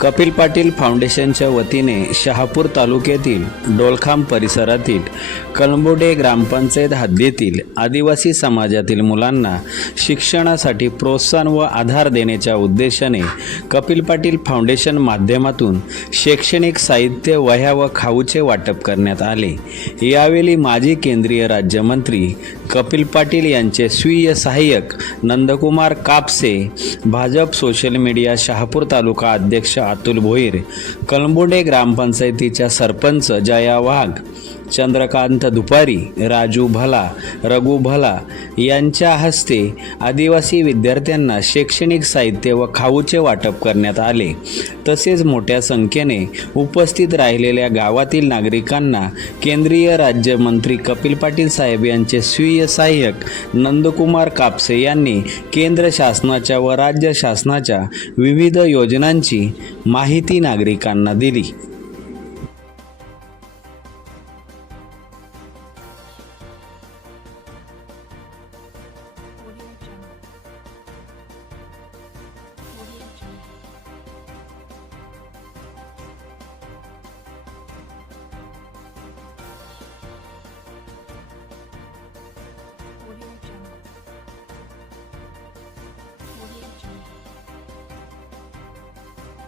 कपिल पाटील फाउंडेशनच्या वतीने शहापूर तालुक्यातील डोलखाम परिसरातील कळंबोडे ग्रामपंचायत हद्दीतील आदिवासी समाजातील मुलांना शिक्षणासाठी प्रोत्साहन व आधार देण्याच्या उद्देशाने कपिल पाटील फाउंडेशन माध्यमातून शैक्षणिक साहित्य वह्या व खाऊचे वाटप करण्यात आले. यावेळी माजी केंद्रीय राज्यमंत्री कपिल पाटील यांचे स्वीय सहाय्यक नंदकुमार कापसे भाजप सोशल मीडिया शहापूर तालुका अध्यक्ष अतुल भोईर कलंबोडे ग्रामपंचायतीच्या सरपंच जया वाघ चंद्रकांत दुपारी राजू भला रघु भला यांच्या हस्ते आदिवासी विद्यार्थ्यांना शैक्षणिक साहित्य व खाऊचे वाटप करण्यात आले. तसेच मोठ्या संख्येने उपस्थित राहिलेल्या गावातील नागरिकांना केंद्रीय राज्यमंत्री कपिल पाटील साहेब यांचे स्वीय सहाय्यक नंदकुमार कापसे यांनी केंद्र शासनाच्या व राज्य शासनाच्या विविध योजनांची माहिती नागरिकांना दिली.